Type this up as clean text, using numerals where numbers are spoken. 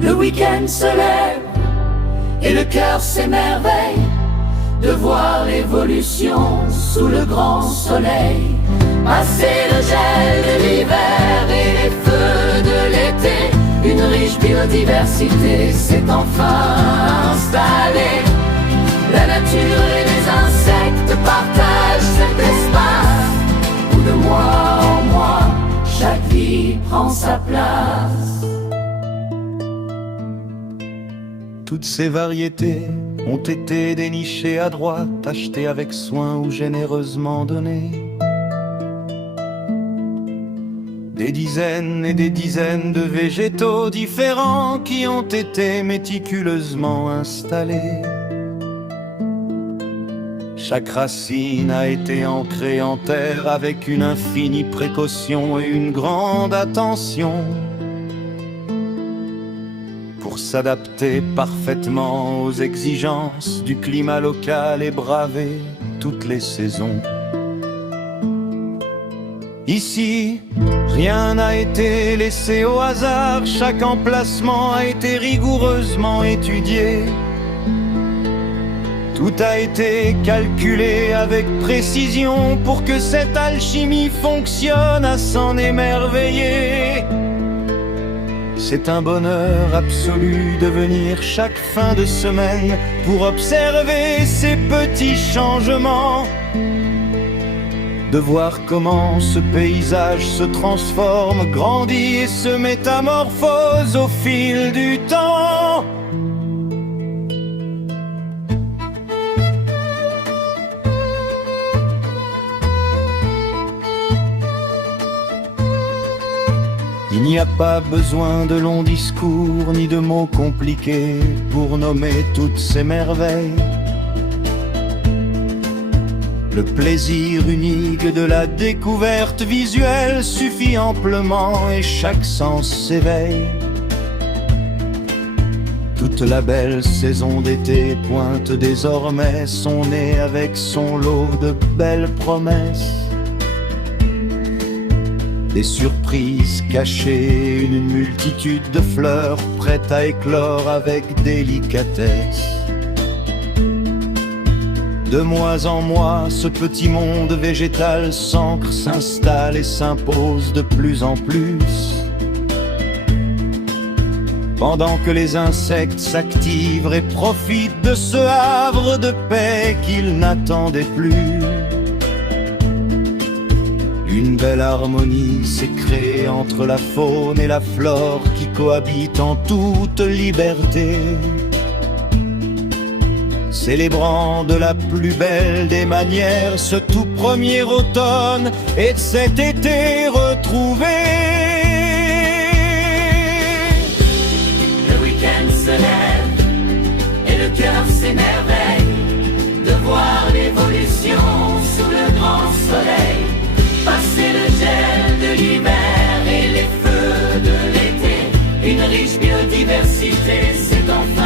Le week-end se lève et le cœur s'émerveille de voir l'évolution sous le grand soleil. Passer le gel de l'hiver et les feux de l'été, une riche biodiversité s'est enfin installée. La nature et les insectes partagent cet espace où de mois en mois, chaque vie prend sa place. Toutes ces variétés ont été dénichées à droite, achetées avec soin ou généreusement données. Des dizaines et des dizaines de végétaux différents qui ont été méticuleusement installés. Chaque racine a été ancrée en terre avec une infinie précaution et une grande attention pour s'adapter parfaitement aux exigences du climat local et braver toutes les saisons. Ici, rien n'a été laissé au hasard, chaque emplacement a été rigoureusement étudié. Tout a été calculé avec précision pour que cette alchimie fonctionne à s'en émerveiller. C'est un bonheur absolu de venir chaque fin de semaine pour observer ces petits changements, de voir comment ce paysage se transforme, grandit et se métamorphose au fil du temps. Il n'y a pas besoin de longs discours ni de mots compliqués pour nommer toutes ces merveilles. Le plaisir unique de la découverte visuelle suffit amplement et chaque sens s'éveille. Toute la belle saison d'été pointe désormais son nez avec son lot de belles promesses. Des surprises cachées, une multitude de fleurs prêtes à éclore avec délicatesse. De mois en mois, ce petit monde végétal s'ancre, s'installe et s'impose de plus en plus. Pendant que les insectes s'activent et profitent de ce havre de paix qu'ils n'attendaient plus. Une belle harmonie s'est créée entre la faune et la flore qui cohabitent en toute liberté, célébrant de la plus belle des manières ce tout premier automne et cet été retrouvé. Le week-end se lève et le cœur s'émerveille de voir l'évolution sous le grand soleil. Passer le gel de l'hiver et les feux de l'été, une riche biodiversité s'est enfin